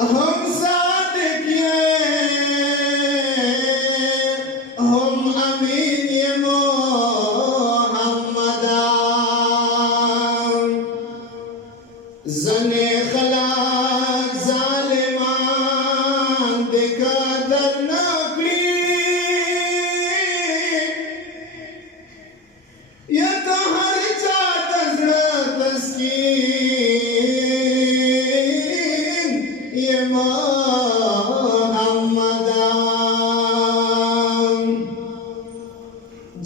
हम सादिक हम अमीन ये मोहम्मदा जने खलाक जालिमान दिखा दर नकली ये तो हर चाहत तस्कीन ये मोहम्मदा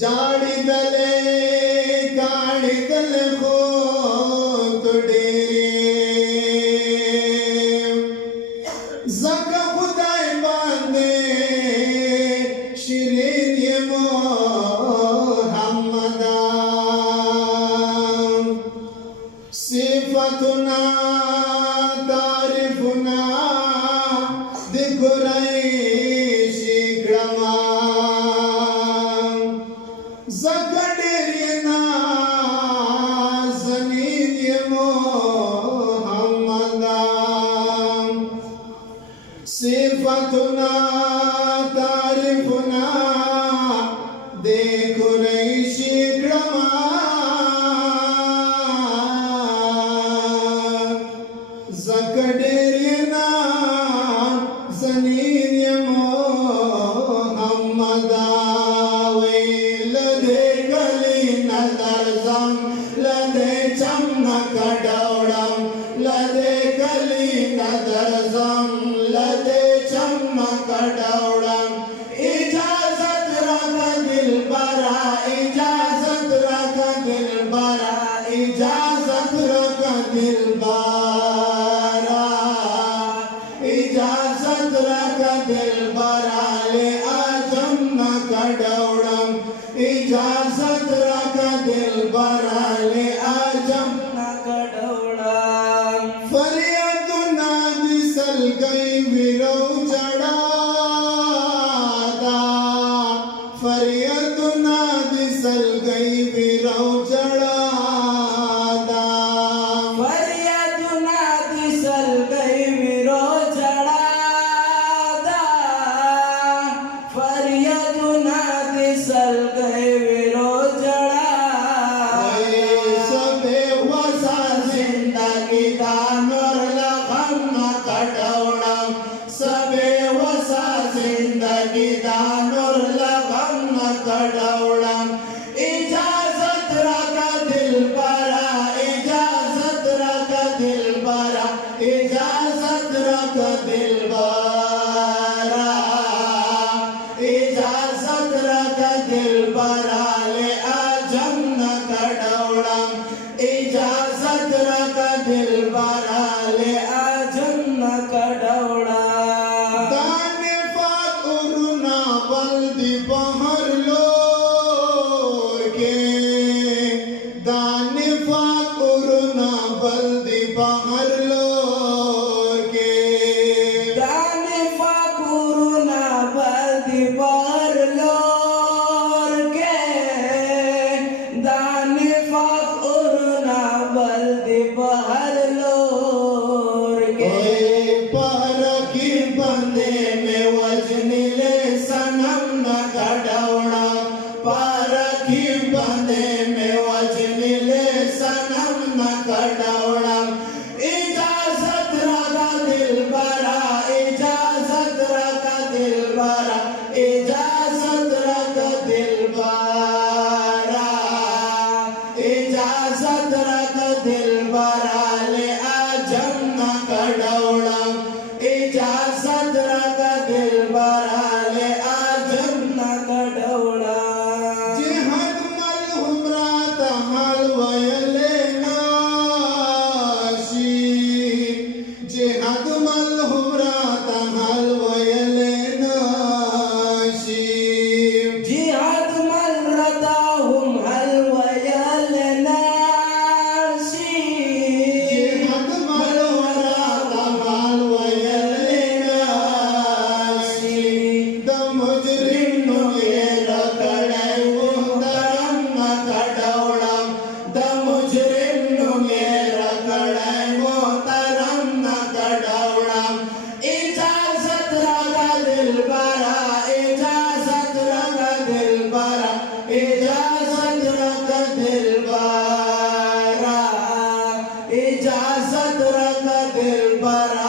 जाड़ी दले काड़ी दले खो तुडे जका खुदाई बांधे शिरीन ये मोहम्मदा सिफतुना तारिफुना दिखुरैशी ग्रमा जकड़ेरियना जमीन ये मोहम्मदा सिफतुना तारिफुना दिखुरैशी ग्रमा जकड़ेरियना जमीन ये मोहम्मदा लदे गली नजर जम लदे चमक डौड़म लदे गली नजर जम लदे चमक डौड़म इजाजत रख दिल बरा इजाजत रख दिल बरा इजाजत रख दिल बरा इजाजत रख दिल बरा ले आजम न कडौड़म इजाजत रख दिल बरा ले आजम न कडौड़म फरियाद नादी सल गई विरो चढ़ादा फरियाद नादी सल गई विरो चढ़ादा फरियाद नादी सल गई विरो चढ़ादा फरियाद नादी सल गई विरो चढ़ादा सबे वसा जिंदगी दानर लगम न कटौड़म सबे वसा जिंदगी दानर लगम न कटौड़म इजाजत रख दिल बरा इजाजत रख दिल बरा इजाजत रख दिल बरा इजाजत रख दिल बरा ले आजम न कडौड़म इजाजत रख दिल बरा ले आजम न कडौड़म दाने फाकुरना बल्दी बहर लोर के दाने फाकुरना बल्दी बहर लोर दिल पर